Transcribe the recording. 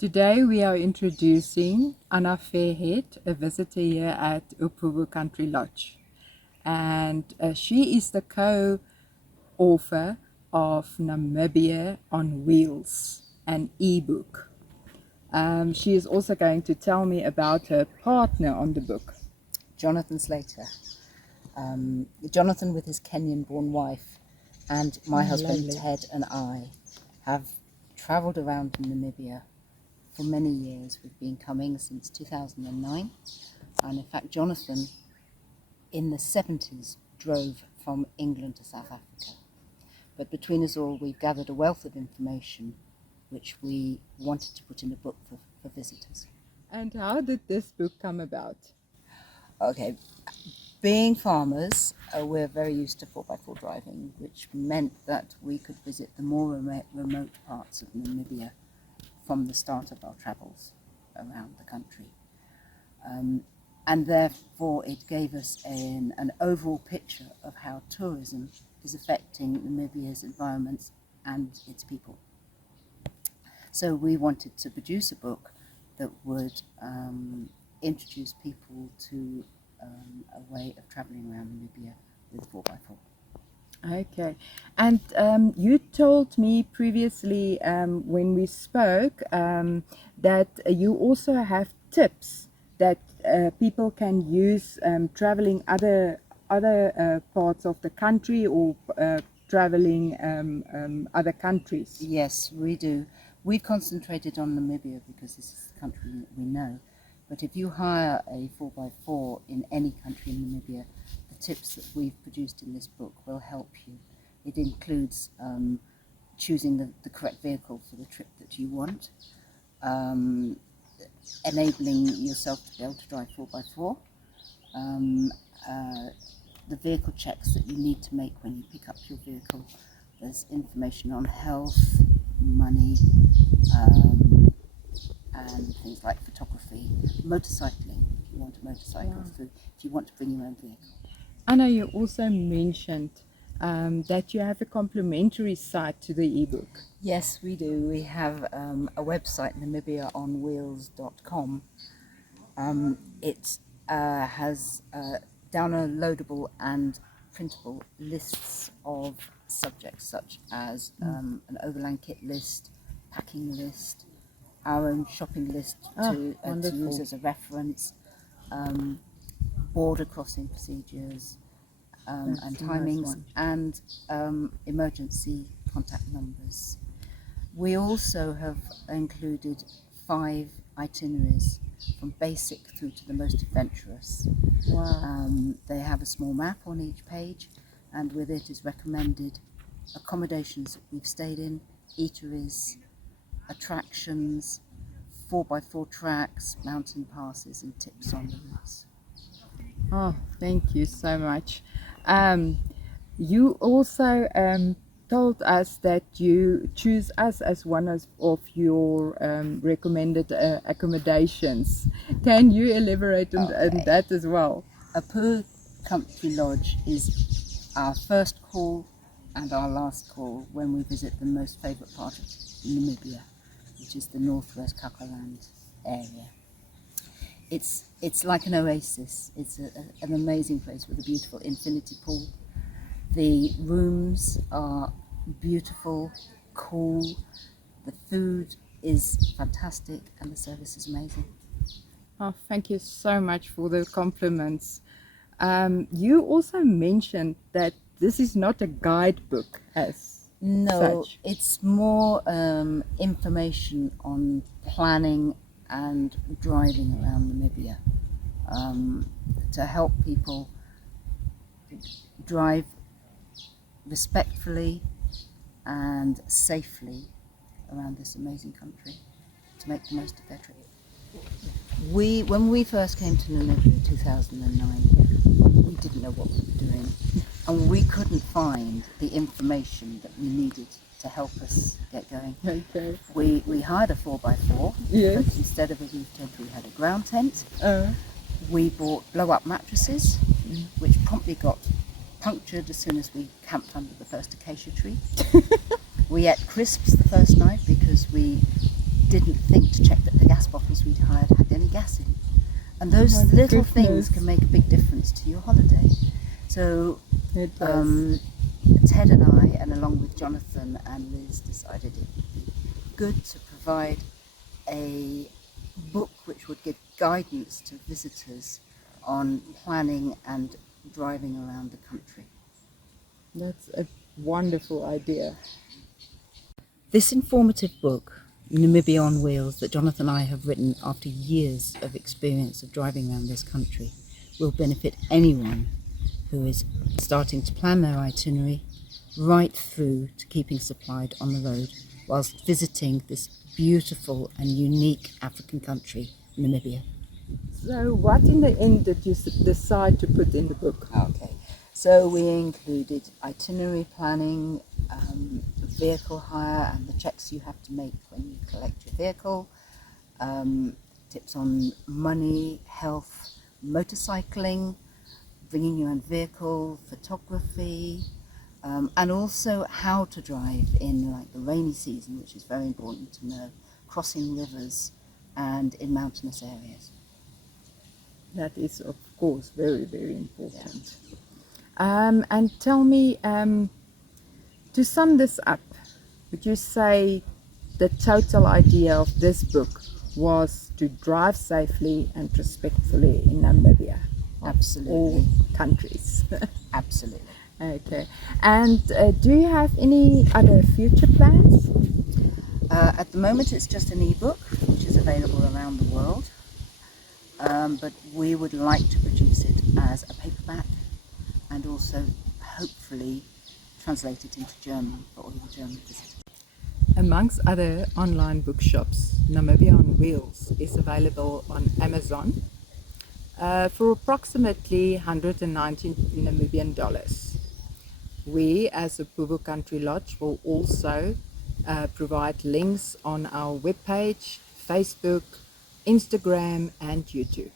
Today we are introducing Anna Fairhead, a visitor here at Opuwo Country Lodge. And she is the co-author of Namibia on Wheels, an e-book. She is also going to tell me about her partner on the book. Jonathan Slater. Jonathan with his Kenyan-born wife and my husband lovely. Ted and I have travelled around Namibia for many years. We've been coming since 2009, and in fact Jonathan in the 70s drove from England to South Africa. But between us all we've gathered a wealth of information which we wanted to put in a book for visitors. And how did this book come about? Okay, being farmers, we're very used to 4x4 driving, which meant that we could visit the more remote parts of Namibia from the start of our travels around the country. And therefore it gave us an overall picture of how tourism is affecting Namibia's environments and its people. So we wanted to produce a book that would introduce people to a way of travelling around Namibia with 4x4. Okay, and you told me previously when we spoke that you also have tips that people can use traveling other parts of the country or traveling other countries. Yes, we do. We've concentrated on Namibia because this is the country we know. But if you hire a 4x4 in any country in Namibia, the tips that we've produced in this book will help you. It includes choosing the correct vehicle for the trip that you want, enabling yourself to be able to drive 4x4, the vehicle checks that you need to make when you pick up your vehicle. There's information on health, money, and things like photography, motorcycling, if you want a motorcycle, if you want to bring your own vehicle. Anna, you also mentioned that you have a complimentary site to the ebook. Yes, we do. We have a website, namibiaonwheels.com. It has downloadable and printable lists of subjects such as an overland kit list, packing list, our own shopping list to use as a reference, border crossing procedures and timings, and emergency contact numbers. We also have included 5 itineraries from basic through to the most adventurous. Wow. They have a small map on each page, and with it is recommended accommodations that we've stayed in, eateries, attractions, 4x4 tracks, mountain passes, and tips on the routes. Oh, thank you so much. You also told us that you choose us as one of your recommended accommodations. Can you elaborate on that as well? Opuwo Country Lodge is our first call and our last call when we visit the most favourite part of Namibia, which is the northwest Kakaland area. It's like an oasis. It's an amazing place with a beautiful infinity pool. The rooms are beautiful, cool, the food is fantastic, and the service is amazing. Oh, thank you so much for the compliments. You also mentioned that this is not a guidebook as such. It's more information on planning and driving around Namibia to help people drive respectfully and safely around this amazing country to make the most of their trip. When we first came to Namibia in 2009, we didn't know what we were doing, and we couldn't find the information that we needed to help us get going. Okay. We hired a 4x4, Yes. but instead of a roof tent we had a ground tent. We bought blow-up mattresses, which promptly got punctured as soon as we camped under the first acacia tree. We ate crisps the first night because we didn't think to check last bottles we'd hired had any gas in. And those Oh my little goodness. things can make a big difference to your holiday. So It does. Ted and I, and along with Jonathan and Liz, decided it would be good to provide a book which would give guidance to visitors on planning and driving around the country. That's a wonderful idea. This informative book, Namibia on Wheels, that Jonathan and I have written after years of experience of driving around this country, will benefit anyone who is starting to plan their itinerary right through to keeping supplied on the road whilst visiting this beautiful and unique African country, Namibia. So what in the end did you decide to put in the book? Okay, so we included itinerary planning, vehicle hire and the checks you have to make when you collect your vehicle, tips on money, health, motorcycling, bringing your own vehicle, photography, and also how to drive in like the rainy season, which is very important to know, crossing rivers and in mountainous areas. That is, of course, very, very important. And tell me, to sum this up, would you say the total idea of this book was to drive safely and respectfully in Namibia? Absolutely. All countries. Absolutely. Okay. And do you have any other future plans? At the moment it's just an ebook which is available around the world, but we would like to produce it as a paperback and also hopefully translate it into German for all the German visitors. Amongst other online bookshops, Namibia on Wheels is available on Amazon for approximately 119 Namibian dollars. We as Opuwo Country Lodge will also provide links on our webpage, Facebook, Instagram and YouTube.